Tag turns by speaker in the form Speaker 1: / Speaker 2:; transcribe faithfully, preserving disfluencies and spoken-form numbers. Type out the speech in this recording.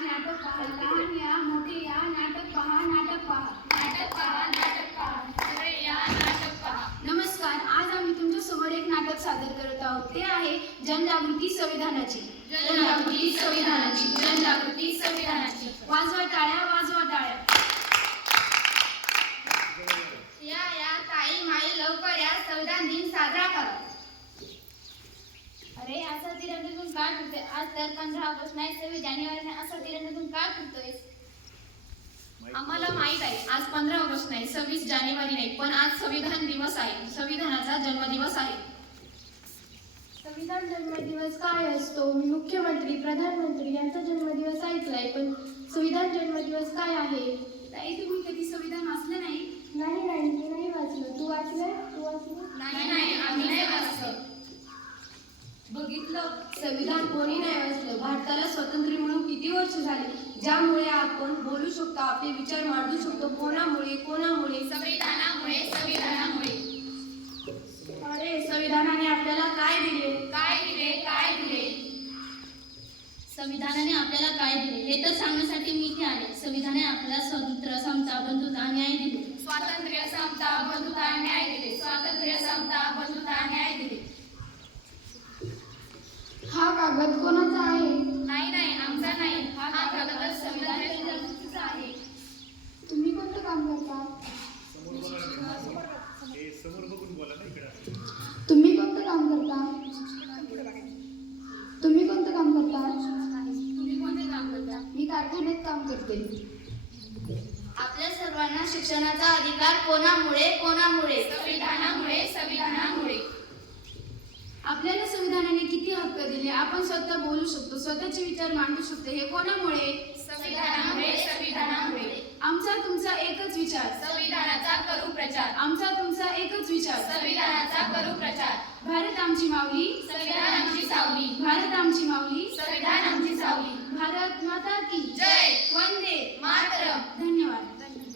Speaker 1: नाटक पहा, लहान या मोठे या नाटक पहा, नाटक पहा,
Speaker 2: नाटक पहा, नाटक पहा, सगळे या नाटक पहा.
Speaker 1: नमस्कार. आज आम्ही तुमच्या समोर एक नाटक सादर करत आहोत. ते आहे जनजागृती संविधानाची.
Speaker 2: जनजागृती संविधानाची, जनजागृती संविधानाची.
Speaker 1: वाजवा टाळ्या, वाजवा टाळ्या.
Speaker 2: या या ताई माई लवकर या, संविधान दिन साजरा करा.
Speaker 3: अरे असा तिरंगातून काय फिरतोय? आज तर पंधरा ऑगस्ट नाही, सव्वीस जानेवारी नाही, असा तिरंगातून काय फिरतोय?
Speaker 2: आम्हाला माहित आहे आज पंधरा ऑगस्ट नाही, सव्वीस जानेवारी नाही, पण आज संविधान दिवस आहे, संविधानाचा जन्मदिवस आहे.
Speaker 4: संविधान जन्मदिवस काय असतो? मी मुख्यमंत्री प्रधानमंत्री यांचा जन्मदिवस ऐकलाय, पण संविधान जन्मदिवस काय आहे?
Speaker 1: ताई, तुम्ही कधी संविधान वाचलं नाही?
Speaker 4: नाही नाही मी नाही वाचलं. तू वाचलंय? तू वाचलं?
Speaker 2: नाही नाही आम्ही नाही वाचलं.
Speaker 5: बघितलं, संविधान कोणी नाही वाचलं. भारताला स्वातंत्र्य मिळून किती वर्ष झाली, ज्यामुळे आपण बोलू शकतो, आपले विचार मांडू शकतो. कोणामुळे? कोणामुळे?
Speaker 2: संविधानामुळे, संविधानामुळे.
Speaker 5: अरे, संविधानाने आपल्याला काय दिले?
Speaker 2: काय दिले, काय दिले?
Speaker 3: संविधानाने आपल्याला काय दिले हे तर सांगण्यासाठी मी इथे आले. संविधानाने आपल्याला स्वातंत्र्य, समता, बंधुता, न्याय दिले.
Speaker 2: स्वातंत्र्य, समता, बंधुता, न्याय दिले. स्वातंत्र्य, समता, बंधुता, न्याय दिले.
Speaker 4: हा कागद कोणाचा आहे?
Speaker 2: नाही नाही आमचा नाही, हा कागद संविधान जनजागृतीचा आहे.
Speaker 4: तुम्ही कोणतं काम करता? तुम्ही कोणतं काम करता? तुम्ही कोणतं काम करता?
Speaker 2: तुम्ही कोणते काम करता?
Speaker 4: मी कारखान्यात काम करते.
Speaker 3: आपल्या सर्वांना शिक्षणाचा अधिकार कोणामुळे? कोणामुळे?
Speaker 2: संविधानामुळे, संविधानामुळे.
Speaker 1: आपल्याला संविधानाने किती हक्क दिले? आपण स्वतः बोलू शकतो, स्वतःचे विचार मांडू शकतो. हे कोणामुळे?
Speaker 2: संविधानामुळे, संविधानामुळे.
Speaker 1: आमचा तुमचा एकच विचार.
Speaker 2: संविधानाचा करू प्रचार.
Speaker 1: आमचा तुमचा एकच विचार.
Speaker 2: संविधानाचा करू प्रचार.
Speaker 1: भारत आमची माऊली,
Speaker 2: संविधान